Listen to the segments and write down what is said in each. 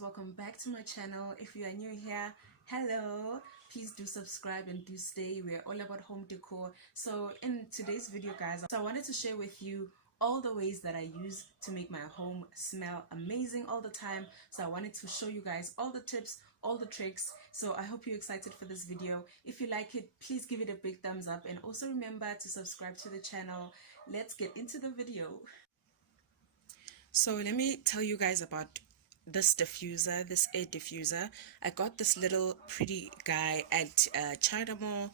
Welcome back to my channel. If you are new here, hello, please do subscribe and do stay. We're all about home decor. So in today's video, guys, I wanted to share with you all the ways that I use to make my home smell amazing all the time. So I wanted to show you guys all the tips, all the tricks. So I hope you're excited for this video. If you like it, please give it a big thumbs up and also remember to subscribe to the channel. Let's get into the video. So let me tell you guys about this diffuser, this air diffuser. I got this little pretty guy at China Mall.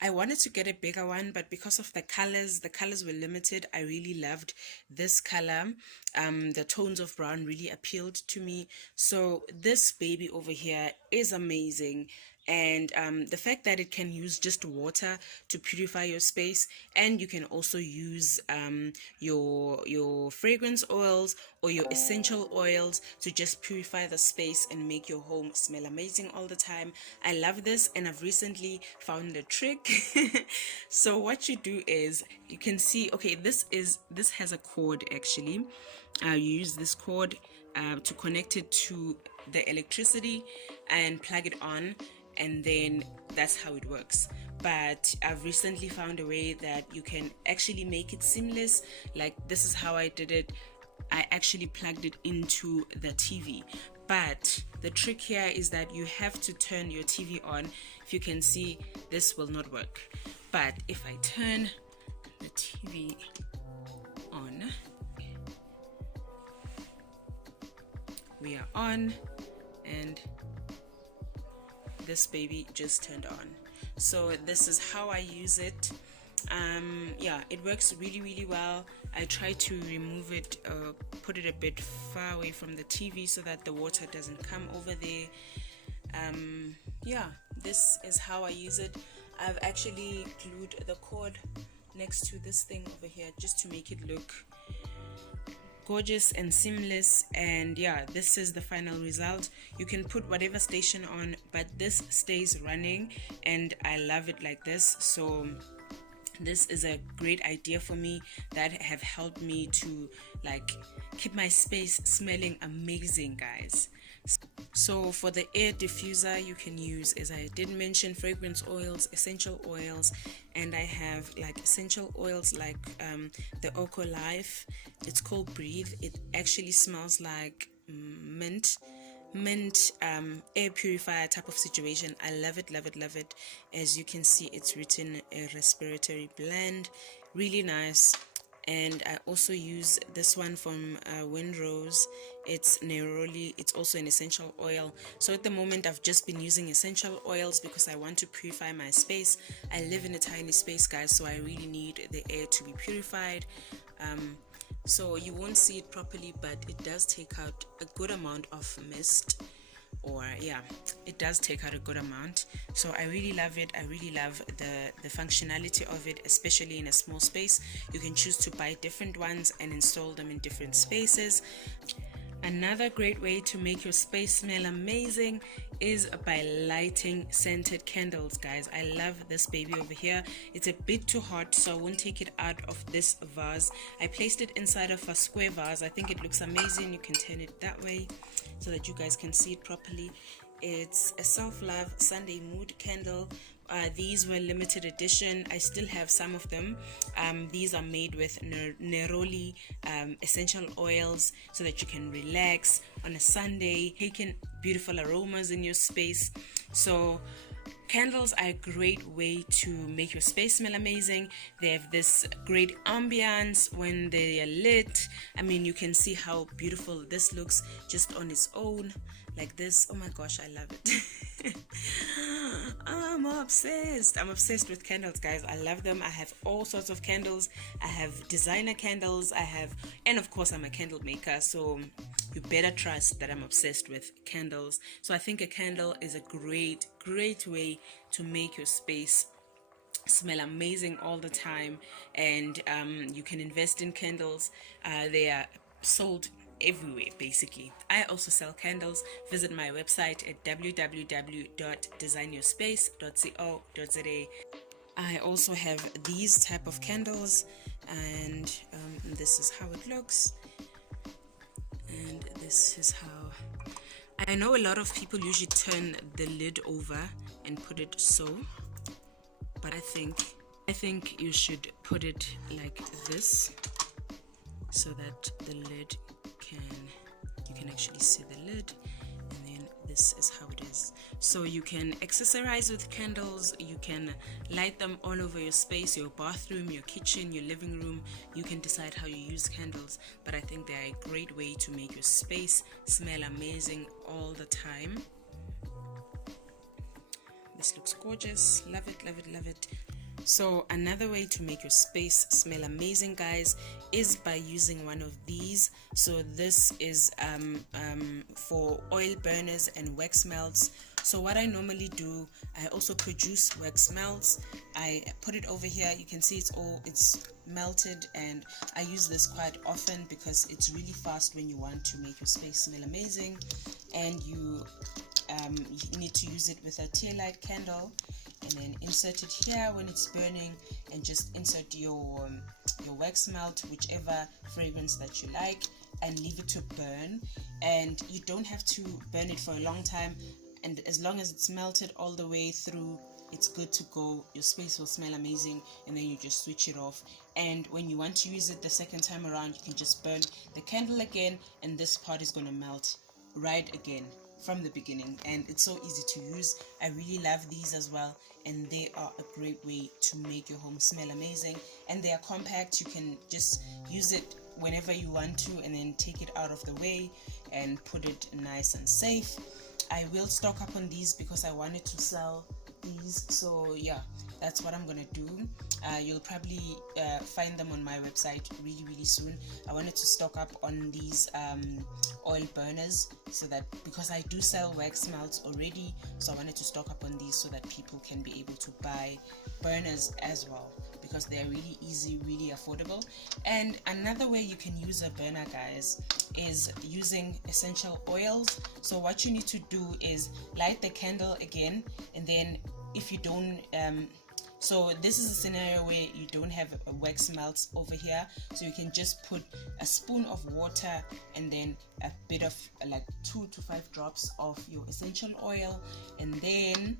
I wanted to get a bigger one, but because of the colors were limited. I really loved this color. The tones of brown really appealed to me. So this baby over here is amazing. And the fact that it can use just water to purify your space, and you can also use your fragrance oils or your essential oils to just purify the space and make your home smell amazing all the time. I love this, and I've recently found a trick. So what you do is, you can see, okay, this has a cord actually. You use this cord to connect it to the electricity and plug it on, and then that's how it works. But I've recently found a way that you can actually make it seamless. Like, this is how I did it. I actually plugged it into the TV. But the trick here is that you have to turn your TV on. If you can see, this will not work. But if I turn the TV on, we are on, and this baby just turned on. So this is how I use it. Yeah, it works really well. I try to remove it, put it a bit far away from the TV so that the water doesn't come over there. Yeah, this is how I use it. I've actually glued the cord next to this thing over here just to make it look gorgeous and seamless. And yeah, this is the final result. You can put whatever station on, but this stays running, and I love it like this. So this is a great idea for me that have helped me to like keep my space smelling amazing, guys. So for the air diffuser, you can use, as I did mention, fragrance oils, essential oils, and I have like essential oils like the Oko Life. It's called Breathe. It actually smells like mint air purifier type of situation. I love it. As you can see, it's written a respiratory blend, really nice. And I also use this one from Windrose. It's neroli. It's also an essential oil. So at the moment, I've just been using essential oils because I want to purify my space. I live in a tiny space, guys, so I really need the air to be purified. So you won't see it properly, but it does take out a good amount of mist, or yeah, it does take out a good amount. So I really love it. I really love the functionality of it, especially in a small space. You can choose to buy different ones and install them in different spaces. Another great way to make your space smell amazing is by lighting scented candles, guys. I love this baby over here. It's a bit too hot, so I won't take it out of this vase. I placed it inside of a square vase. I think it looks amazing. You can turn it that way so that you guys can see it properly. It's a self-love Sunday mood candle. These were limited edition. I still have some of them. These are made with neroli essential oils so that you can relax on a Sunday, taking beautiful aromas in your space. So Candles are a great way to make your space smell amazing. They have this great ambience when they are lit. I mean, you can see how beautiful this looks just on its own, like this. Oh my gosh, I love it. I'm obsessed with candles, guys. I love them. I have all sorts of candles. I have designer candles. And of course, I'm a candle maker, so you better trust that I'm obsessed with candles. So I think a candle is a great way to make your space smell amazing all the time. And you can invest in candles. They are sold everywhere, basically. I also sell candles. Visit my website at www.designyourspace.co.za. I also have these type of candles, and this is how it looks. And this is how, I know a lot of people usually turn the lid over and put it so, but I think you should put it like this, so that the lid you can actually see the lid, and then this is how it is. So you can accessorize with candles. You can light them all over your space, your bathroom, your kitchen, your living room. You can decide how you use candles, but I think they're a great way to make your space smell amazing all the time. This looks gorgeous. Love it, love it, love it. So another way to make your space smell amazing, guys, is by using one of these. So this is for oil burners and wax melts. So what I normally do, I also produce wax melts. I put it over here. You can see it's melted, and I use this quite often because it's really fast when you want to make your space smell amazing. And you need to use it with a tail light candle, and then insert it here when it's burning, and just insert your wax melt, whichever fragrance that you like, and leave it to burn. And you don't have to burn it for a long time, and as long as it's melted all the way through, it's good to go. Your space will smell amazing, and then you just switch it off. And when you want to use it the second time around, you can just burn the candle again, and this part is going to melt right again from the beginning. And it's so easy to use. I really love these as well, and they are a great way to make your home smell amazing. And they are compact. You can just use it whenever you want to, and then take it out of the way and put it nice and safe. I will stock up on these because I wanted to sell these, so yeah, that's what I'm gonna do. You'll probably find them on my website really soon. I wanted to stock up on these oil burners, so that, because I do sell wax melts already, so I wanted to stock up on these so that people can be able to buy burners as well, because they're really easy, really affordable. And another way you can use a burner, guys, is using essential oils. So what you need to do is light the candle again, and then if you don't so this is a scenario where you don't have a wax melts over here, so you can just put a spoon of water and then a bit of like 2 to 5 drops of your essential oil, and then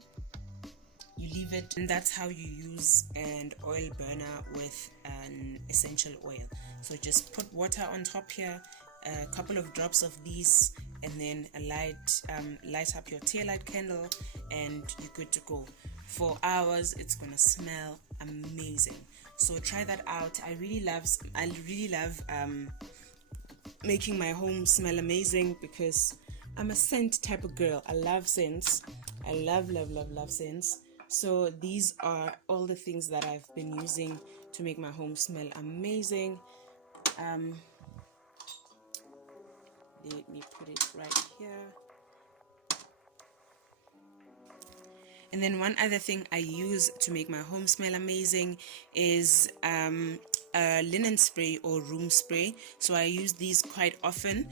you leave it. And that's how you use an oil burner with an essential oil. So just put water on top here, a couple of drops of these, and then light up your tail light candle, and you're good to go. For hours, it's gonna smell amazing. So try that out. I really love making my home smell amazing, because I'm a scent type of girl. I love scents. I love scents. So these are all the things that I've been using to make my home smell amazing. Let me put it right here. And then one other thing I use to make my home smell amazing is a linen spray or room spray. So I use these quite often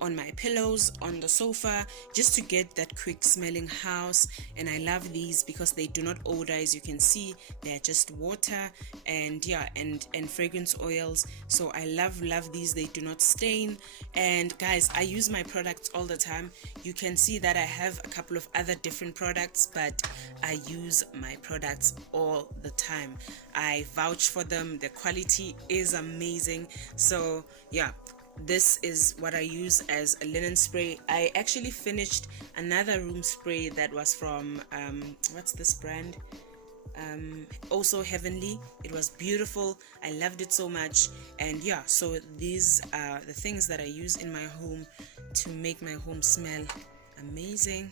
on my pillows, on the sofa, just to get that quick smelling house. And I love these because they do not odor. As you can see, they're just water and fragrance oils. So I love these. They do not stain. And guys, I use my products all the time. You can see that I have a couple of other different products, but I use my products all the time. I vouch for them. The quality is amazing. So yeah, this is what I use as a linen spray. I actually finished another room spray that was from what's this brand, also Heavenly. It was beautiful. I loved it so much. And yeah, so these are the things that I use in my home to make my home smell amazing.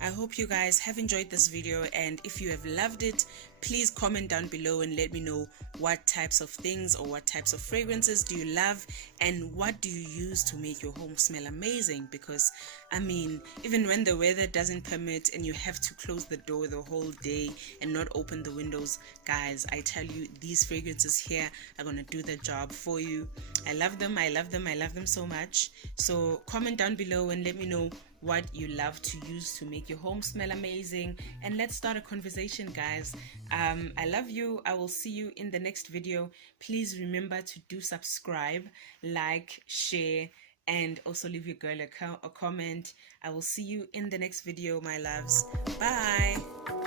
I hope you guys have enjoyed this video, and if you have loved it, please comment down below and let me know what types of things or what types of fragrances do you love, and what do you use to make your home smell amazing. Because I mean, even when the weather doesn't permit and you have to close the door the whole day and not open the windows, guys, I tell you, these fragrances here are gonna do the job for you. I love them, I love them, I love them so much. So comment down below and let me know what you love to use to make your home smell amazing, and let's start a conversation, guys. I love you. I will see you in the next video. Please remember to do subscribe, like, share, and also leave your girl a comment. I will see you in the next video, my loves. Bye.